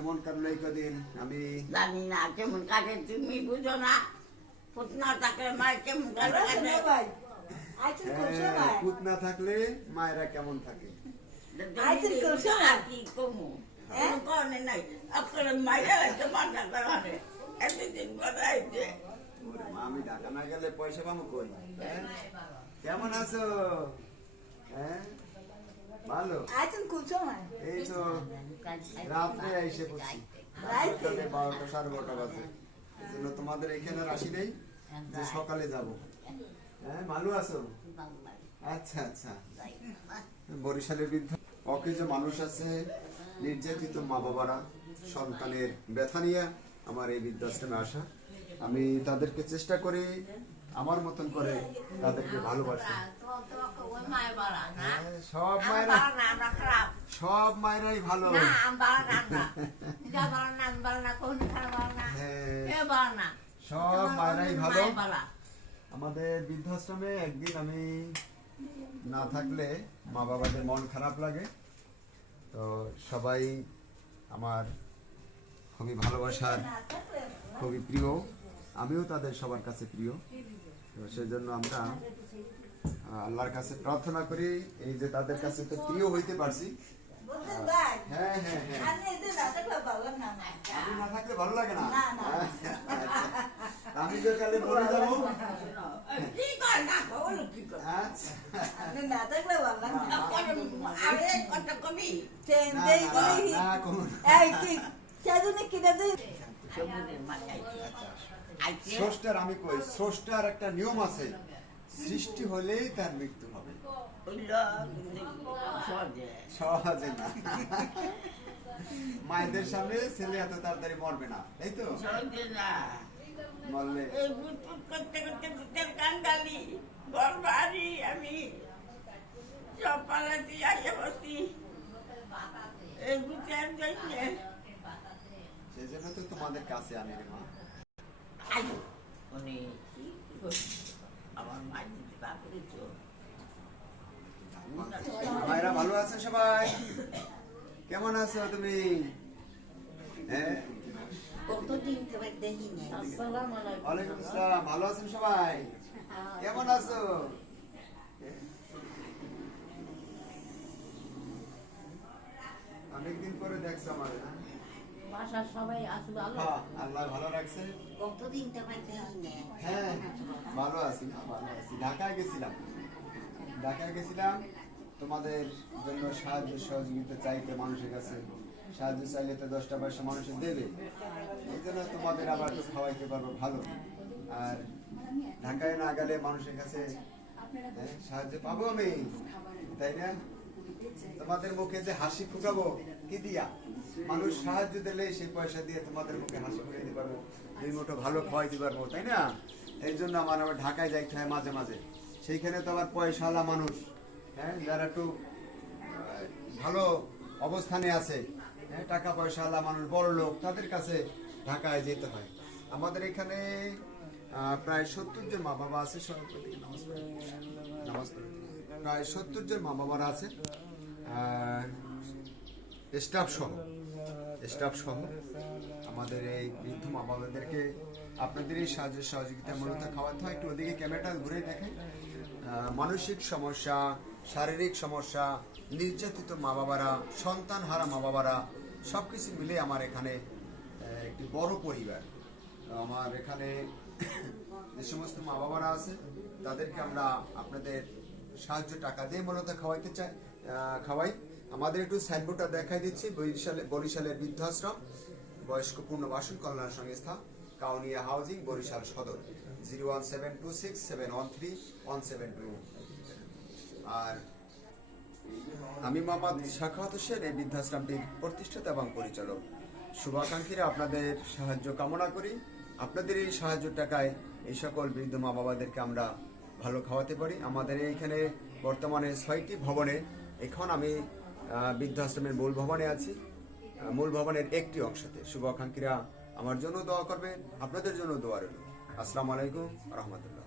কেমন কাটলো এই কদিন? আমি জানি না কেমন কাটে, তুমি বুঝো না। পুত না থাকলে মায়ের কেমন কাটে। পুত না থাকলে মায়েরা কেমন থাকে? কি কমু কনে নাই আপনার মায়েরা হচ্ছে মাথা করানে এতদিন কথা হয়েছে। ওরে মা, আমি ঢাকা না গেলে পয়সা পাবো কই? হ্যাঁ? কেমন আছো? হ্যাঁ, ভালো। এই তো রাত্রে এসে পড়ছি, সকালে 12টা 12:30 বাজে। এজন্য তোমাদের এখানে আর আসি নেই যে সকালে যাব। হ্যাঁ, ভালো আছো? আচ্ছা আচ্ছা। বরিশালের বৃদ্ধ অকেজ মানুষ আছে, নির্যাতিত মা বাবারা, সন্তানের ব্যথা নিয়ে আমার এই বৃদ্ধাশ্রমে আসা। আমি তাদেরকে চেষ্টা করি আমার মতন করে তাদেরকে ভালোবাসি। সব মায়েরাই ভালো। সব মায়েরাই ভালো। আমাদের বৃদ্ধাশ্রমে একদিন আমি না থাকলে মা বাবাদের মন খারাপ লাগে। তো সবাই আমার খুবই ভালোবাসার, খুবই প্রিয়। আমিও তাদের সবার কাছে প্রিয়। তো সেজন্য আমরা আল্লাহর কাছে প্রার্থনা করি এই যে তাদের কাছে তো প্রিয় হইতে পারছি। হ্যাঁ হ্যাঁ হ্যাঁ, আমি না থাকলে ভালো লাগে না। আমি যে কালে মরে যাবো। স্রষ্টার আমি কই, স্রষ্টার একটা নিয়ম আছে, সৃষ্টি হলেই তার মৃত্যু হবে। সহজে না। মায়েদের সামনে ছেলে এত তাড়াতাড়ি মরবে না, তাই তো? মরলে করতে করতে ভূতের কান্দালি ঘর বাড়ি আমি সব পালাতে আইয়া বসি এই ভূতের জন্য। সেজন্য তো তোমাদের কাছে আনি রে মা। আমার মা দিতে তা করেছ। মায়েরা ভালো আছে সবাই? কেমন আছো তুমি? হ্যাঁ, ওয়ালাইকুম আসসালাম। ভালো আছেন সবাই? কেমন আছো? অনেকদিন পরে দেখছো আমার। আল্লাহ ভালো রাখছে। হ্যাঁ, ভালো আছি, ভালো আছি। ঢাকায় গেছিলাম তোমাদের জন্য সাহায্য সহযোগিতা চাইতে, মানুষের কাছে সাহায্য চাইলে তো 10টা পয়সা মানুষের দেবে। এই জন্য তোমাদের আবার তো খাওয়াইতে পারবো ভালো। আর ঢাকায় না গেলে মানুষের কাছে সাহায্য পাবো আমি, তাই না? তোমাদের মুখে যে হাসি ফুটাবো কি দিয়া? মানুষ সাহায্য দিলে সেই পয়সা দিয়ে তোমাদের মুখে হাসি ফুটাইতে পারবো, 2 মুঠো ভালো খাওয়াইতে পারবো, তাই না? এই জন্য আমার আবার ঢাকায় যাইতে হয় মাঝে মাঝে। সেইখানে তো আবার পয়সাওয়ালা মানুষ, হ্যাঁ, যারা একটু ভালো অবস্থানে আছে, হ্যাঁ, টাকা পয়সাওয়ালা মানুষ, বড় লোক, তাদের কাছে ঢাকায় যেতে হয়। আমাদের এখানে প্রায় 70 জন মা বাবা আছে, প্রায় 70 জন মা বাবারা আছে, স্টাফ সহ। আমাদের এই বৃদ্ধ মা বাবাদেরকে আপনাদের এই সাহায্য সহযোগিতা মূলত খাওয়াতে হয়। একটু ওদিকে ক্যামেরাটা ঘুরে দেখেন। মানসিক সমস্যা, শারীরিক সমস্যা, নির্যাতিত মা বাবারা, সন্তান হারা মা বাবারা, সবকিছু মিলে আমার এখানে একটি বড় পরিবার। আমার এখানে যে সমস্ত মা বাবারা আছে তাদেরকে আমরা আপনাদের সাহায্য টাকা দিয়ে মূলত খাওয়াই। আমাদের একটু সাইনবোর্ডটা দেখাই দিচ্ছি। বরিশালের বৃদ্ধাশ্রম, বয়স্ক পুনর্বাসন কল্যাণ সংস্থা, কাউনিয়া হাউজিং, বরিশাল সদর, 01726713172। আর আমি মোহাম্মদ সাখাওয়াত হোসেন, এই বৃদ্ধাশ্রমটির প্রতিষ্ঠাতা এবং পরিচালক। শুভাকাঙ্ক্ষীরা আপনাদের সাহায্য কামনা করি। আপনাদের এই সাহায্য টাকায় এই সকল বৃদ্ধ মা বাবাদেরকে আমরা ভালো খাওয়াতে পারি। আমাদের এইখানে বর্তমানে 6টি ভবনে, এখন আমি বৃদ্ধাশ্রমের মূল ভবনে আছি। মূল ভবনের একটি অংশতে। শুভাকাঙ্ক্ষীরা আমার জন্য দোয়া করবেন, আপনাদের জন্য দোয়া রইল। আসসালামু আলাইকুম রহমতুল্লাহ।